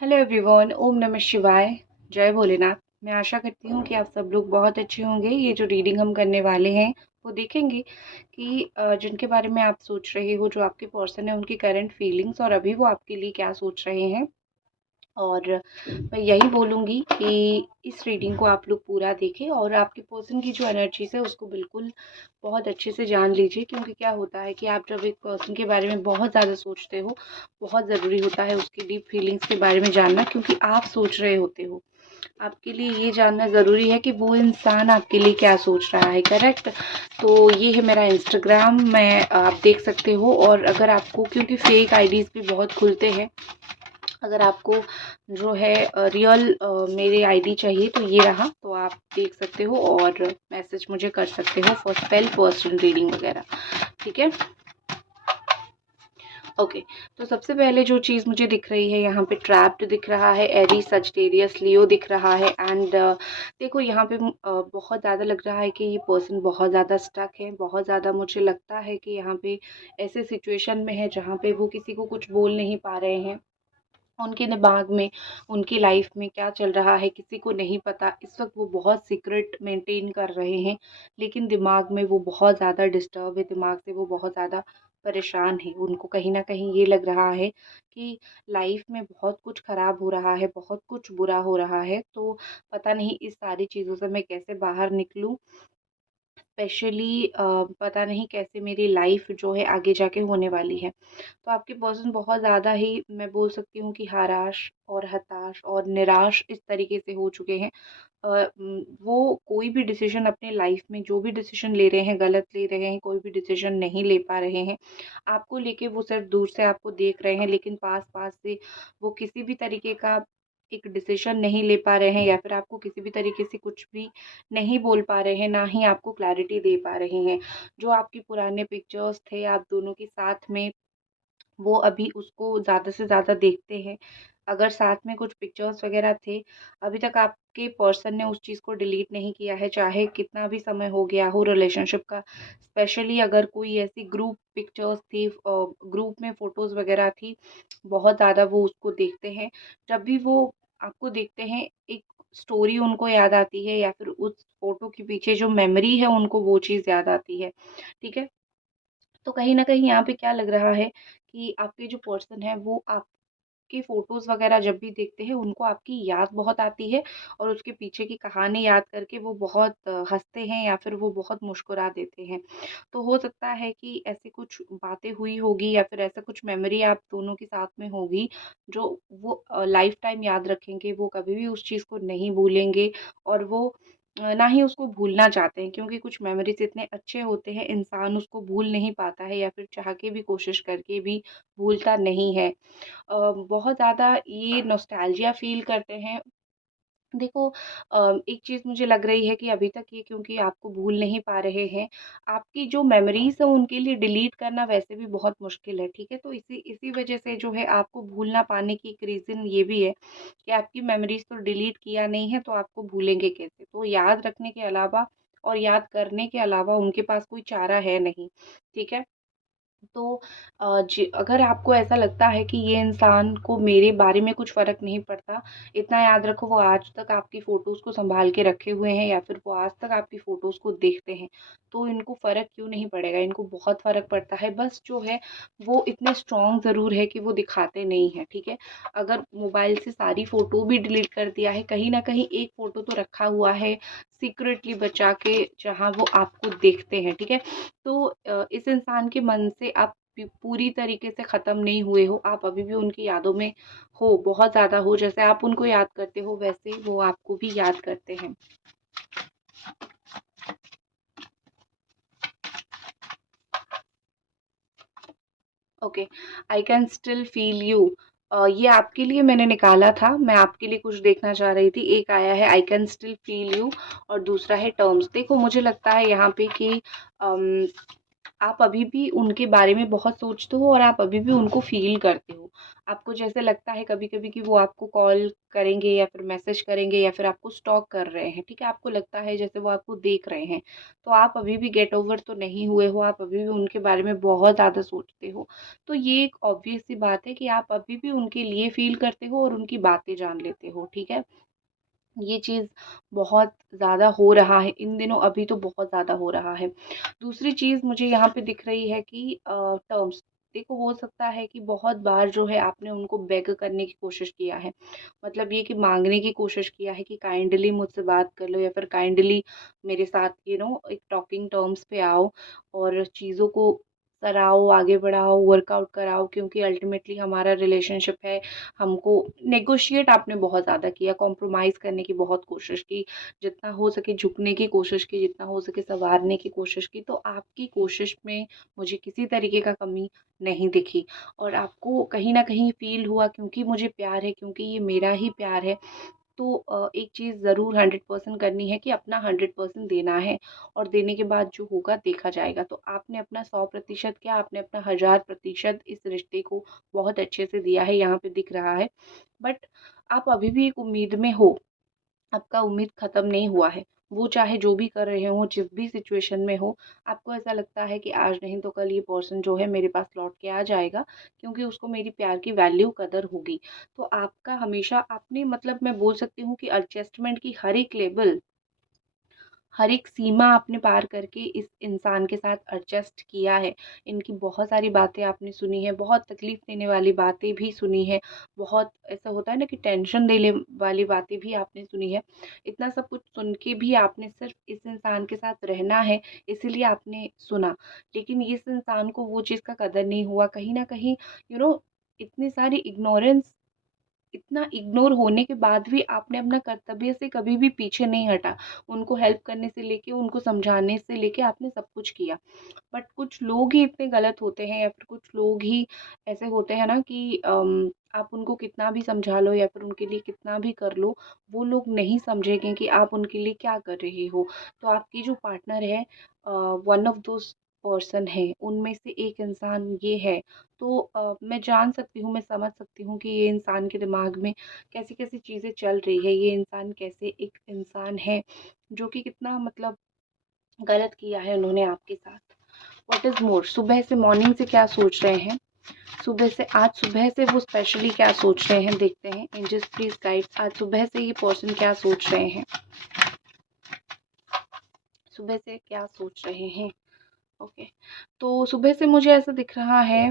Hello everyone, ओम नमः शिवाय। जय भोलेनाथ। मैं आशा करती हूँ कि आप सब लोग बहुत अच्छे होंगे। ये जो रीडिंग हम करने वाले हैं वो देखेंगे कि जिनके बारे में आप सोच रहे हो, जो आपके पर्सन है, उनकी करंट फीलिंग्स और अभी वो आपके लिए क्या सोच रहे हैं। और मैं यही बोलूँगी कि इस रीडिंग को आप लोग पूरा देखें और आपके पर्सन की जो एनर्जीज़ है उसको बिल्कुल बहुत अच्छे से जान लीजिए। क्योंकि क्या होता है कि आप जब एक पर्सन के बारे में बहुत ज़्यादा सोचते हो, बहुत ज़रूरी होता है उसकी डीप फीलिंग्स के बारे में जानना, क्योंकि आप सोच रहे होते हो। आपके लिए ये जानना ज़रूरी है कि वो इंसान आपके लिए क्या सोच रहा है। करेक्ट। तो ये है मेरा इंस्टाग्राम, मैं आप देख सकते हो। और अगर आपको, क्योंकि फेक आईडीज़ भी बहुत खुलते हैं, अगर आपको जो है रियल मेरे आईडी चाहिए तो ये रहा, तो आप देख सकते हो और मैसेज मुझे कर सकते हो फॉर स्पेल पर्सनल रीडिंग वगैरह। ठीक है। ओके। तो सबसे पहले जो चीज़ मुझे दिख रही है, यहाँ पे ट्रैप्ड दिख रहा है, एरी सजिटेरियस लियो दिख रहा है। एंड देखो यहाँ पे बहुत ज़्यादा लग रहा है कि ये पर्सन बहुत ज़्यादा स्टक है। बहुत ज़्यादा मुझे लगता है कि यहाँ पे ऐसे सिचुएशन में है जहाँ पे वो किसी को कुछ बोल नहीं पा रहे हैं। उनके दिमाग में, उनकी लाइफ में क्या चल रहा है किसी को नहीं पता। इस वक्त वो बहुत सीक्रेट मेंटेन कर रहे हैं, लेकिन दिमाग में वो बहुत ज़्यादा डिस्टर्ब है, दिमाग से वो बहुत ज़्यादा परेशान है। उनको कहीं ना कहीं ये लग रहा है कि लाइफ में बहुत कुछ खराब हो रहा है, बहुत कुछ बुरा हो रहा है। तो पता नहीं इस सारी चीज़ों से मैं कैसे बाहर निकलूं। स्पेशली पता नहीं कैसे मेरी लाइफ जो है आगे जाके होने वाली है। तो आपके पर्सन बहुत ज़्यादा ही, मैं बोल सकती हूँ कि हताश और हताश और निराश इस तरीके से हो चुके हैं। वो कोई भी डिसीजन अपने लाइफ में, जो भी डिसीजन ले रहे हैं गलत ले रहे हैं, कोई भी डिसीजन नहीं ले पा रहे हैं। आपको लेके वो सिर्फ दूर से आपको देख रहे हैं, लेकिन पास पास से वो किसी भी तरीके का एक डिसीजन नहीं ले पा रहे हैं, या फिर आपको किसी भी तरीके से कुछ भी नहीं बोल पा रहे हैं, ना ही आपको क्लैरिटी दे पा रहे हैं। जो आपकी पुराने पिक्चर्स थे आप दोनों के साथ में, वो अभी उसको ज़्यादा से ज़्यादा देखते हैं। अगर साथ में कुछ पिक्चर्स वगैरह थे, अभी तक आपके पर्सन ने उस चीज़ को डिलीट नहीं किया है, चाहे कितना भी समय हो गया हो रिलेशनशिप का। स्पेशली अगर कोई ऐसी ग्रुप पिक्चर्स थी, ग्रुप में फ़ोटोज़ वगैरह थी, बहुत ज़्यादा वो उसको देखते हैं। जब भी वो आपको देखते हैं, एक स्टोरी उनको याद आती है, या फिर उस फ़ोटो के पीछे जो मेमोरी है उनको वो चीज़ याद आती है। ठीक है? तो कहीं न कहीं यहाँ पे क्या लग रहा है कि आपके जो पर्सन है वो आपकी फ़ोटोज़ वग़ैरह जब भी देखते हैं उनको आपकी याद बहुत आती है, और उसके पीछे की कहानी याद करके वो बहुत हँसते हैं, या फिर वो बहुत मुस्कुरा देते हैं। तो हो सकता है कि ऐसी कुछ बातें हुई होगी, या फिर ऐसा कुछ मेमोरी आप दोनों के साथ में होगी जो वो लाइफ़ टाइम याद रखेंगे, वो कभी भी उस चीज़ को नहीं भूलेंगे। और वो ना ही उसको भूलना चाहते हैं, क्योंकि कुछ मेमोरीज़ इतने अच्छे होते हैं, इंसान उसको भूल नहीं पाता है, या फिर चाह के भी, कोशिश करके भी भूलता नहीं है। बहुत ज़्यादा ये नॉस्टैल्जिया फ़ील करते हैं। देखो, एक चीज़ मुझे लग रही है कि अभी तक ये, क्योंकि आपको भूल नहीं पा रहे हैं, आपकी जो मेमोरीज़ है उनके लिए डिलीट करना वैसे भी बहुत मुश्किल है। ठीक है? तो इसी इसी वजह से जो है आपको भूल ना पाने की एक रीज़न ये भी है कि आपकी मेमोरीज़ तो डिलीट किया नहीं है, तो आपको भूलेंगे कैसे? तो याद रखने के अलावा और याद करने के अलावा उनके पास कोई चारा है नहीं। ठीक है? तो अगर आपको ऐसा लगता है कि ये इंसान को मेरे बारे में कुछ फ़र्क नहीं पड़ता, इतना याद रखो वो आज तक आपकी फ़ोटोज़ को सँभाल के रखे हुए हैं, या फिर वो आज तक आपकी फ़ोटोज़ को देखते हैं, तो इनको फ़र्क क्यों नहीं पड़ेगा? इनको बहुत फ़र्क पड़ता है। बस जो है वो इतने स्ट्रॉन्ग ज़रूर है कि वो दिखाते नहीं हैं। ठीक है? अगर मोबाइल से सारी फ़ोटो भी डिलीट कर दिया है, कहीं न कहीं एक फ़ोटो तो रखा हुआ है सीक्रेटली बचा के, जहाँ वो आपको देखते हैं। ठीक है? तो इस इंसान के मन से आप पूरी तरीके से ख़त्म नहीं हुए हो, आप अभी भी उनकी यादों में हो, बहुत ज़्यादा हो। जैसे आप उनको याद करते हो, वैसे ही वो आपको भी याद करते हैं। Okay. I can still feel you. ये आपके लिए मैंने निकाला था, मैं आपके लिए कुछ देखना चाह रही थी। एक आया है I can still feel you, और दूसरा है टर्म्स। देखो मुझे लगता है यहाँ पे कि आप अभी भी उनके बारे में बहुत सोचते हो और आप अभी भी उनको फ़ील करते हो। आपको जैसे लगता है कभी-कभी कि वो आपको कॉल करेंगे या फिर मैसेज करेंगे या फिर आपको स्टॉक कर रहे हैं, ठीक है? आपको लगता है जैसे वो आपको देख रहे हैं। तो आप अभी भी गेट ओवर तो नहीं हुए हो, आप अभी भी उनके बारे में बहुत ज़्यादा सोचते हो। तो ये एक ऑब्वियस सी बात है कि आप अभी भी उनके लिए फ़ील करते हो और उनकी बातें जान लेते हो, ठीक है? ये चीज़ बहुत ज़्यादा हो रहा है इन दिनों, अभी तो बहुत ज़्यादा हो रहा है। दूसरी चीज़ मुझे यहाँ पे दिख रही है कि टर्म्स, देखो हो सकता है कि बहुत बार जो है आपने उनको बेग करने की कोशिश किया है। मतलब ये कि माँगने की कोशिश किया है कि काइंडली मुझसे बात कर लो या फिर काइंडली मेरे साथ एक टॉकिंग टर्म्स पे आओ और चीज़ों को सराहो, आगे बढ़ाओ, वर्कआउट कराओ, क्योंकि अल्टीमेटली हमारा रिलेशनशिप है। हमको नेगोशिएट आपने बहुत ज़्यादा किया, कॉम्प्रोमाइज़ करने की बहुत कोशिश की, जितना हो सके झुकने की कोशिश की, जितना हो सके सँवारने की कोशिश की, तो आपकी कोशिश में मुझे किसी तरीके का कमी नहीं दिखी और आपको कहीं न कहीं फ़ील हुआ क्योंकि मुझे प्यार है, क्योंकि ये मेरा ही प्यार है, तो एक चीज़ ज़रूर 100% करनी है कि अपना 100% देना है और देने के बाद जो होगा देखा जाएगा। तो आपने अपना 100% क्या, आपने अपना 1000% इस रिश्ते को बहुत अच्छे से दिया है, यहाँ पे दिख रहा है। बट आप अभी भी एक उम्मीद में हो, आपका उम्मीद ख़त्म नहीं हुआ है। वो चाहे जो भी कर रहे हों, जिस भी सिचुएशन में हो, आपको ऐसा लगता है कि आज नहीं तो कल ये पर्सन जो है मेरे पास लौट के आ जाएगा, क्योंकि उसको मेरी प्यार की वैल्यू कदर होगी। तो आपका हमेशा आपने, मतलब मैं बोल सकती हूँ कि एडजस्टमेंट की हर एक लेवल, हर एक सीमा आपने पार करके इस इंसान के साथ एडजस्ट किया है। इनकी बहुत सारी बातें आपने सुनी है, बहुत तकलीफ़ देने वाली बातें भी सुनी है, बहुत ऐसा होता है ना कि टेंशन देने वाली बातें भी आपने सुनी है। इतना सब कुछ सुन के भी आपने सिर्फ़ इस इंसान के साथ रहना है, इसीलिए आपने सुना। लेकिन इस इंसान को वो चीज़ का कदर नहीं हुआ। कहीं न कहीं यू नो इतनी सारी इग्नोरेंस, इतना इग्नोर होने के बाद भी आपने अपना कर्तव्य से कभी भी पीछे नहीं हटा। उनको हेल्प करने से लेके, उनको समझाने से लेके आपने सब कुछ किया। बट कुछ लोग ही इतने गलत होते हैं या फिर कुछ लोग ही ऐसे होते हैं ना कि आप उनको कितना भी समझा लो या फिर उनके लिए कितना भी कर लो, वो लोग नहीं समझेंगे कि आप उनके लिए क्या कर रहे हो। तो आपकी जो पार्टनर है, वन ऑफ दोज़ पर्सन है, उनमें से एक इंसान ये है। तो मैं जान सकती हूँ, मैं समझ सकती हूँ कि ये इंसान के दिमाग में कैसी-कैसी चीज़ें चल रही है। ये इंसान कैसे एक इंसान है, जो कि कितना मतलब गलत किया है उन्होंने आपके साथ। व्हाट इज़ मोर, सुबह से मॉर्निंग से क्या सोच रहे हैं? आज सुबह से वो स्पेशली क्या सोच रहे हैं, देखते हैं। एंजल्स प्लीज़ गाइड, आज सुबह से ये पर्सन क्या सोच रहे हैं? सुबह से क्या सोच रहे हैं? ओके, तो सुबह से मुझे ऐसा दिख रहा है,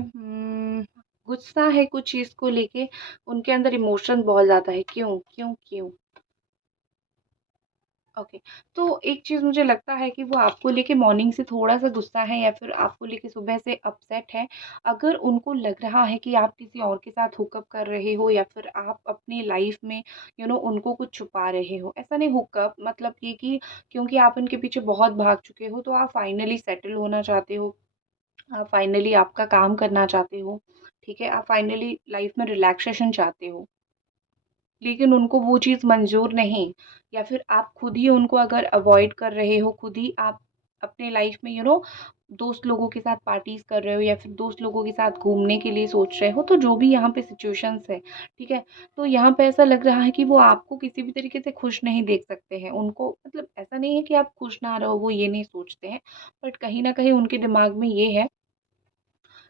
गुस्सा है कुछ चीज़ को लेके, उनके अंदर इमोशन बहुत ज़्यादा है। क्यों? क्यों? क्यों? ओके, तो एक चीज़ मुझे लगता है कि वो आपको लेके मॉर्निंग से थोड़ा-सा गुस्सा है या फिर आपको लेके सुबह से अपसेट है। अगर उनको लग रहा है कि आप किसी और के साथ हुकअप कर रहे हो या फिर आप अपनी लाइफ़ में उनको कुछ छुपा रहे हो। ऐसा नहीं, हुकअप मतलब ये कि क्योंकि आप उनके पीछे बहुत भाग चुके हो, तो आप फाइनली सेटल होना चाहते हो। आप फाइनली आपका काम करना चाहते हो, ठीक है? आप फाइनली लाइफ़ में रिलैक्सेशन चाहते हो। लेकिन उनको वो चीज़ मंज़ूर नहीं, या फिर आप खुद ही उनको अगर अवॉइड कर रहे हो, खुद ही आप अपने लाइफ़ में दोस्त लोगों के साथ पार्टीज़ कर रहे हो या फिर दोस्त लोगों के साथ घूमने के लिए सोच रहे हो, तो जो भी यहाँ पे सिचुएशंस है, ठीक है? तो यहाँ पे ऐसा लग रहा है कि वो आपको किसी भी तरीके से खुश नहीं देख सकते हैं। उनको मतलब ऐसा नहीं है कि आप खुश ना रहो, वो ये नहीं सोचते हैं, बट कहीं न कहीं उनके दिमाग में ये है,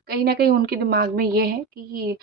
कहीं न कहीं उनके दिमाग में ये है कि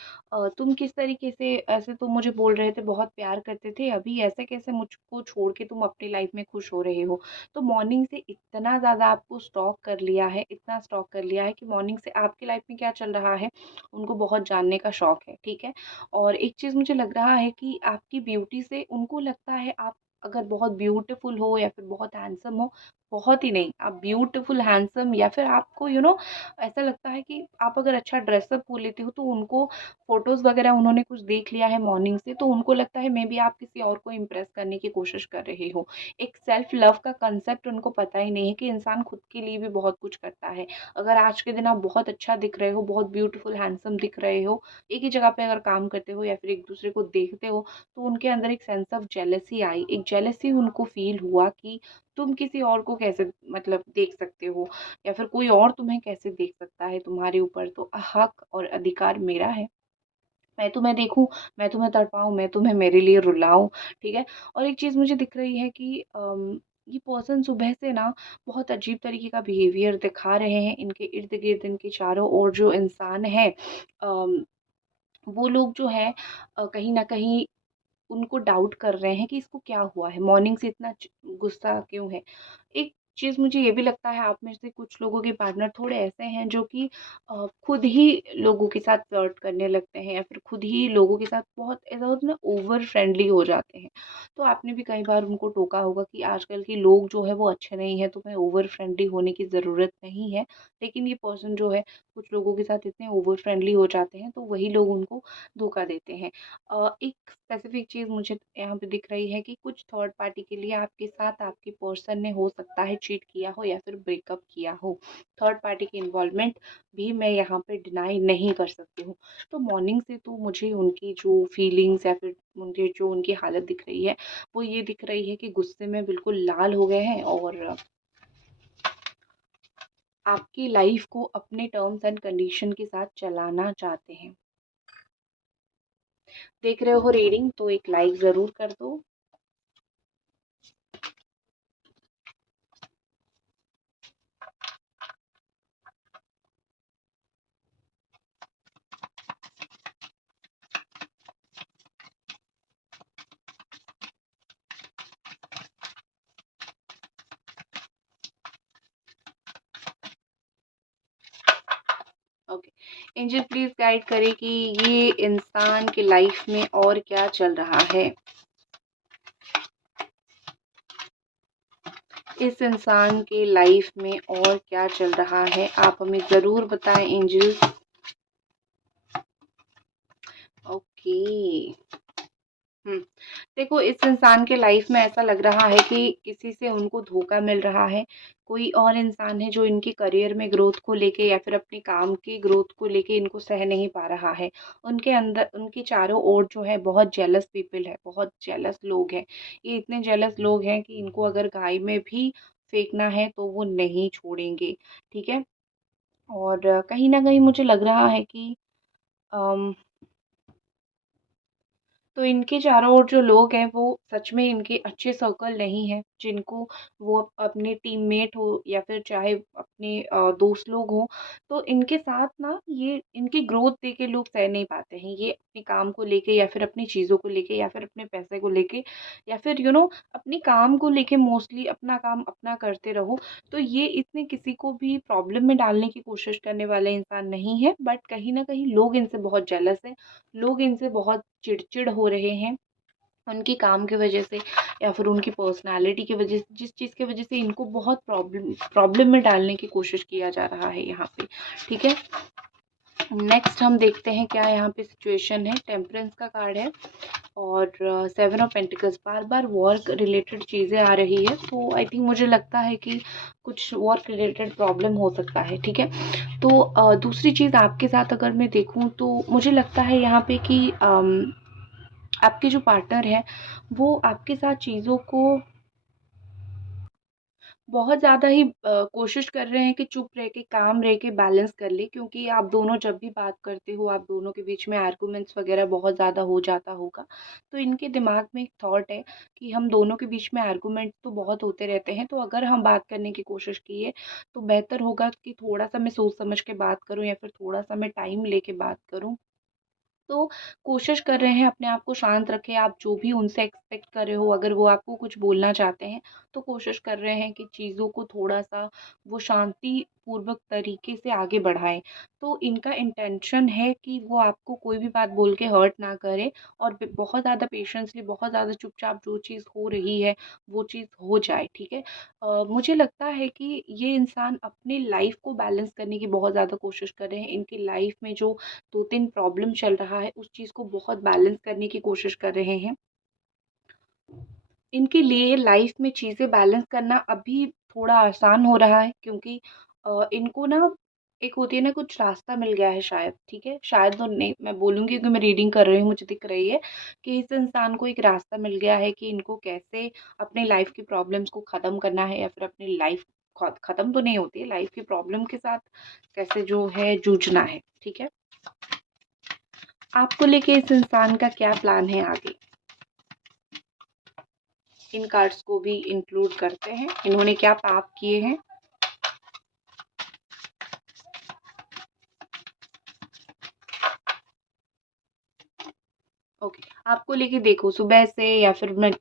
तुम किस तरीके से, ऐसे तो मुझे बोल रहे थे, बहुत प्यार करते थे, अभी ऐसे कैसे मुझको छोड़ के तुम अपनी लाइफ़ में खुश हो रहे हो। तो मॉर्निंग से इतना ज़्यादा आपको स्टॉक कर लिया है, इतना स्टॉक कर लिया है कि मॉर्निंग से आपकी लाइफ़ में क्या चल रहा है, उनको बहुत जानने का शौक है, ठीक है? और एक चीज़ मुझे लग रहा है कि आपकी ब्यूटी से उनको लगता है, आप अगर बहुत ब्यूटीफुल हो या फिर बहुत हैंडसम हो, बहुत ही नहीं, आप ब्यूटीफुल, हैंडसम या फिर आपको ऐसा लगता है कि आप अगर अच्छा ड्रेसअप हो लेते हो, तो उनको फ़ोटोज़ वग़ैरह उन्होंने कुछ देख लिया है मॉर्निंग से, तो उनको लगता है मेबी आप किसी और को इम्प्रेस करने की कोशिश कर रहे हो। एक सेल्फ लव का कांसेप्ट उनको पता ही नहीं है कि इंसान खुद के लिए भी बहुत कुछ करता है। अगर आज के दिन आप बहुत अच्छा दिख रहे हो, बहुत ब्यूटीफुल, हैंडसम दिख रहे हो, एक ही जगह पे अगर काम करते हो या फिर एक-दूसरे को देखते हो, तो उनके अंदर एक सेंस ऑफ जेलसी आई, एक जेलसी उनको फ़ील हुआ कि तुम किसी और को कैसे मतलब देख सकते हो या फिर कोई और तुम्हें कैसे देख सकता है, तुम्हारे ऊपर तो हक और अधिकार मेरा है। मैं तुम्हें देखूँ, मैं तुम्हें तड़पाऊँ, मैं तुम्हें मेरे लिए रुलाऊँ, ठीक है? और एक चीज़ मुझे दिख रही है कि ये पर्सन सुबह से ना बहुत अजीब तरीके का बिहेवियर दिखा रहे हैं। इनके इर्द-गिर्द, इनके चारों ओर जो इंसान हैं अम, वो लोग जो हैं कहीं न कहीं उनको डाउट कर रहे हैं कि इसको क्या हुआ है? मॉर्निंग से इतना गुस्सा क्यों है? एक चीज़ मुझे ये भी लगता है आप में से कुछ लोगों के पार्टनर थोड़े ऐसे हैं जो कि खुद ही लोगों के साथ फ्लर्ट करने लगते हैं या फिर खुद ही लोगों के साथ बहुत ऐसा होता है ना ओवर फ्रेंडली हो जाते हैं। तो आपने भी कई बार उनको टोका होगा कि आजकल के लोग जो है वो अच्छे नहीं हैं, तुम्हें ओवर फ्रेंडली होने की ज़रूरत नहीं है। लेकिन ये पर्सन जो है कुछ लोगों के साथ इतने ओवर फ्रेंडली हो जाते हैं तो वही लोग उनको धोखा देते हैं। एक स्पेसिफिक चीज़ मुझे यहाँ पे दिख रही है कि कुछ थर्ड पार्टी के लिए आपके साथ आपके पर्सन ने हो सकता है चीट किया हो या फिर ब्रेकअप किया हो। थर्ड पार्टी की इन्वॉल्वमेंट भी मैं यहाँ पे डिनाई नहीं कर सकती हूँ। तो मॉर्निंग से तो मुझे उनकी जो फीलिंग्स या फिर मुझे जो उनकी हालत दिख रही है वो ये दिख रही है कि गुस्से में बिल्कुल लाल हो गए हैं और आपकी लाइफ को अपने टर्म्स एंड कंडीशन के साथ चलाना चाहते हैं। देख रहे हो रीडिंग तो एक लाइक ज़रूर कर दो। ओके, एंजल प्लीज गाइड करे कि ये इंसान के लाइफ में और क्या चल रहा है। इस इंसान के लाइफ में और क्या चल रहा है आप हमें ज़रूर बताएं एंजल्स। ओके। हुँ। देखो इस इंसान के लाइफ़ में ऐसा लग रहा है कि किसी से उनको धोखा मिल रहा है। कोई और इंसान है जो इनके करियर में ग्रोथ को लेके या फिर अपने काम की ग्रोथ को लेके इनको सह नहीं पा रहा है। उनके अंदर उनके चारों ओर जो है बहुत जेलस पीपल है, बहुत जेलस लोग हैं। ये इतने जेलस लोग हैं कि इनको अगर खाई में भी फेंकना है तो वो नहीं छोड़ेंगे, ठीक है? और कहीं न कहीं मुझे लग रहा है कि अम तो इनके चारों ओर जो लोग हैं वो सच में इनके अच्छे सर्कल नहीं है जिनको वो अपने टीममेट हो या फिर चाहे अपने दोस्त लोग हों तो इनके साथ ना ये इनकी ग्रोथ देख के लोग सह नहीं पाते हैं। ये अपने काम को लेके या फिर अपनी चीज़ों को लेके या फिर अपने पैसे को लेके या फिर अपने काम को लेके मोस्टली अपना काम अपना करते रहो। तो ये इतने किसी को भी प्रॉब्लम में डालने की कोशिश करने वाले इंसान नहीं है, बट कहीं न कहीं लोग इनसे बहुत जेलस हैं। लोग इनसे बहुत चिड़चिड़ हो रहे हैं उनके काम की वजह से या फिर उनकी पर्सनैलिटी की वजह से, जिस चीज़ की वजह से इनको बहुत प्रॉब्लम प्रॉब्लम में डालने की कोशिश किया जा रहा है यहाँ पे, ठीक है? नेक्स्ट हम देखते हैं क्या यहाँ पे सिचुएशन है। टेम्परेंस का कार्ड है और 7 ऑफ पेंटिकल्स। बार-बार वर्क रिलेटेड चीज़ें आ रही है, तो आई थिंक मुझे लगता है कि कुछ वर्क रिलेटेड प्रॉब्लम हो सकता है, ठीक है? तो दूसरी चीज़ आपके साथ अगर मैं देखूँ तो मुझे लगता है यहाँ पे कि आपके जो पार्टनर हैं, वो आपके साथ चीज़ों को बहुत ज़्यादा ही कोशिश कर रहे हैं कि चुप रह के, काम रह के बैलेंस कर लें, क्योंकि आप दोनों जब भी बात करते हो, आप दोनों के बीच में आर्गुमेंट्स वगैरह बहुत ज़्यादा हो जाता होगा। तो इनके दिमाग में एक थॉट है कि हम दोनों के बीच में आर्गुमेंट तो बहुत होते रहते हैं, तो अगर हम बात करने की कोशिश किए, तो बेहतर होगा कि थोड़ा-सा मैं सोच समझ के बात करूँ या फिर थोड़ा-सा मैं टाइम लेके बात करूँ। तो कोशिश कर रहे हैं अपने आप को शांत रखें, आप जो भी उनसे एक्सपेक्ट कर रहे हो, अगर वो आपको कुछ बोलना चाहते हैं, तो कोशिश कर रहे हैं कि चीज़ों को थोड़ा-सा वो शांतिपूर्वक तरीके से आगे बढ़ाएँ। तो इनका इंटेंशन है कि वो आपको कोई भी बात बोल के हर्ट ना करें और ब बहुत ज़्यादा पेशेंसली, बहुत ज़्यादा चुपचाप जो चीज़ हो रही है, वो चीज़ हो जाए, ठीक है? मुझे लगता है कि ये इंसान अपनी लाइफ़ को बैलेंस करने की बहुत ज़्यादा कोशिश कर रहे हैं। इनकी लाइफ़ में जो 2-3 प्रॉब्लम चल रहा है, उस चीज़ को बहुत बैलेंस करने की कोशिश कर रहे हैं। इनके लिए लाइफ़ में चीज़ें बैलेंस करना अभी थोड़ा आसान हो रहा है, क्योंकि इनको ना एक होती है ना, कुछ रास्ता मिल गया है शायद, ठीक है? शायद तो नहीं मैं बोलूँगी, क्योंकि मैं रीडिंग कर रही हूँ, मुझे दिख रही है कि इस इंसान को एक रास्ता मिल गया है कि इनको कैसे अपनी लाइफ़ की प्रॉब्लम्स को ख़त्म करना है, या फिर अपनी लाइफ़ ख़त्म तो नहीं होती है, लाइफ़ की प्रॉब्लम के साथ कैसे जो है जूझना है, ठीक है? आपको लेके इस इंसान का क्या प्लान है आगे? इन कार्ड्स को भी इंक्लूड करते हैं, इन्होंने क्या पाप किए हैं? ओके, आपको लेके देखो, सुबह से या फिर मैं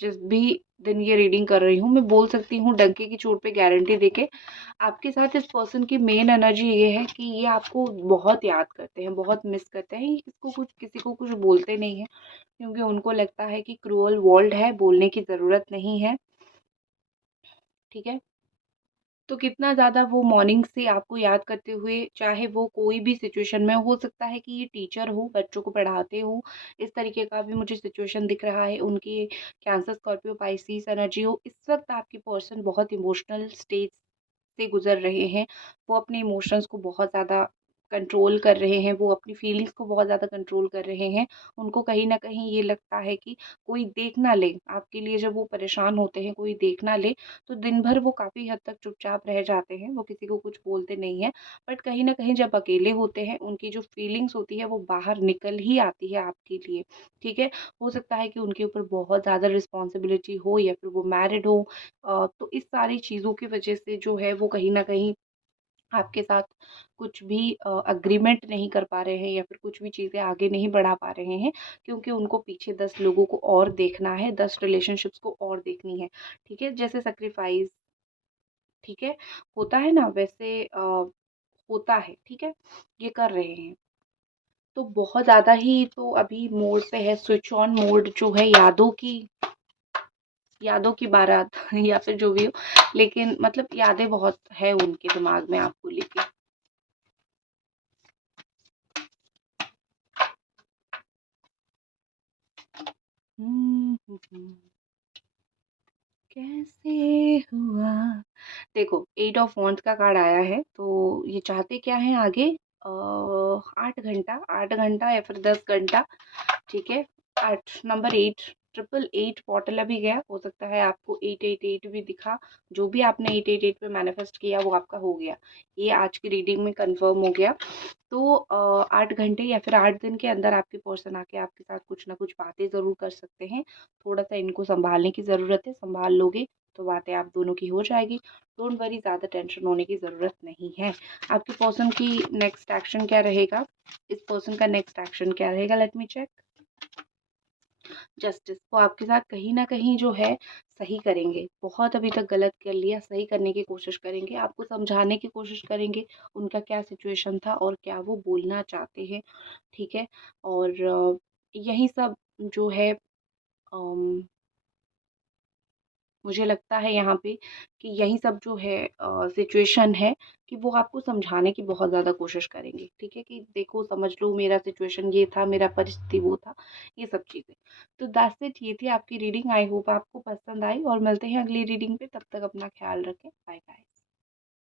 जिस भी दिन ये रीडिंग कर रही हूँ, मैं बोल सकती हूँ डंके की चोट पे गारंटी देके, आपके साथ इस पर्सन की मेन एनर्जी ये है कि ये आपको बहुत याद करते हैं, बहुत मिस करते हैं। ये किसी को कुछ बोलते नहीं हैं, क्योंकि उनको लगता है कि क्रूअल वर्ल्ड है, बोलने की ज़रूरत नहीं है, ठीक है? तो कितना ज़्यादा वो मॉर्निंग से आपको याद करते हुए, चाहे वो कोई भी सिचुएशन में हो सकता है कि ये टीचर हो, बच्चों को पढ़ाते हो, इस तरीके का भी मुझे सिचुएशन दिख रहा है। उनकी कैंसर, स्कॉर्पियो, पाइसेस एनर्जी हो, इस वक़्त आपकी पर्सन बहुत इमोशनल स्टेज से गुज़र रहे हैं। वो अपने इमोशंस को बहुत ज़्यादा कंट्रोल कर रहे हैं, वो अपनी फीलिंग्स को बहुत ज़्यादा कंट्रोल कर रहे हैं। उनको कहीं न कहीं ये लगता है कि कोई देख ना ले, आपके लिए जब वो परेशान होते हैं, कोई देख ना ले, तो दिन भर वो काफ़ी हद तक चुपचाप रह जाते हैं, वो किसी को कुछ बोलते नहीं हैं। बट कहीं न कहीं जब अकेले होते हैं, उनकी जो फीलिंग्स होती है, वो बाहर निकल ही आती है आपके लिए, ठीक है? हो सकता है कि उनके ऊपर बहुत ज़्यादा रिस्पॉन्सिबिलिटी हो, या फिर वो मैरिड हो, तो इस सारी चीज़ों की वजह से जो है वो कहीं न कहीं आपके साथ कुछ भी एग्रीमेंट नहीं कर पा रहे हैं, या फिर कुछ भी चीज़ें आगे नहीं बढ़ा पा रहे हैं, क्योंकि उनको पीछे 10 लोगों को और देखना है, 10 रिलेशनशिप्स को और देखनी है, ठीक है? जैसे सैक्रिफाइस, ठीक है? होता है ना, वैसे होता है, ठीक है? ये कर रहे हैं। तो बहुत ज़्यादा ही तो अभी मोड पे है, स्विच ऑन मोड जो है, यादों की बारात या फिर जो भी हो, लेकिन मतलब यादें बहुत है उनके दिमाग में आपको लेके। कैसे हुआ? देखो, 8 ऑफ वांड्स का कार्ड आया है, तो ये चाहते क्या हैं आगे? 8 घंटा या फिर 10 घंटा, ठीक है? 8 नंबर 8 ट्रिपल 8 बॉटल अभी गया, हो सकता है आपको 888 भी दिखा। जो भी आपने 888 पे मैनिफेस्ट किया वो आपका हो गया। ये आज की रीडिंग में कंफर्म हो गया। तो 8 घंटे या फिर 8 दिन के अंदर आपके पर्सन आके आपके साथ कुछ ना कुछ बातें ज़रूर कर सकते हैं। थोड़ा-सा इनको सँभालने की ज़रूरत है, सँभाल लोगे तो बातें आप दोनों की हो जाएगी। डोंट वरी, ज़्यादा टेंशन होने की ज़रूरत नहीं है। आपके पर्सन की नेक्स्ट एक्शन क्या रहेगा? इस पर्सन का नेक्स्ट एक्शन क्या रहेगा? Let me check. जस्टिस, वो आपके साथ कहीं न कहीं जो है सही करेंगे। बहुत अभी तक गलत कर लिया, सही करने की कोशिश करेंगे, आपको समझाने की कोशिश करेंगे, उनका क्या सिचुएशन था और क्या वो बोलना चाहते हैं, ठीक है? और यही सब जो है, अम मुझे लगता है यहाँ पे कि यही सब जो है सिचुएशन है, कि वो आपको समझाने की बहुत ज़्यादा कोशिश करेंगे, ठीक है? कि देखो, समझ लो, मेरा सिचुएशन ये था, मेरा परिस्थिति वो था, ये सब चीज़ें। तो दैट्स इट, ये थी आपकी रीडिंग। आई होप आपको पसंद आई, और मिलते हैं अगली रीडिंग पे। तब तक अपना ख्याल रखें। Bye bye.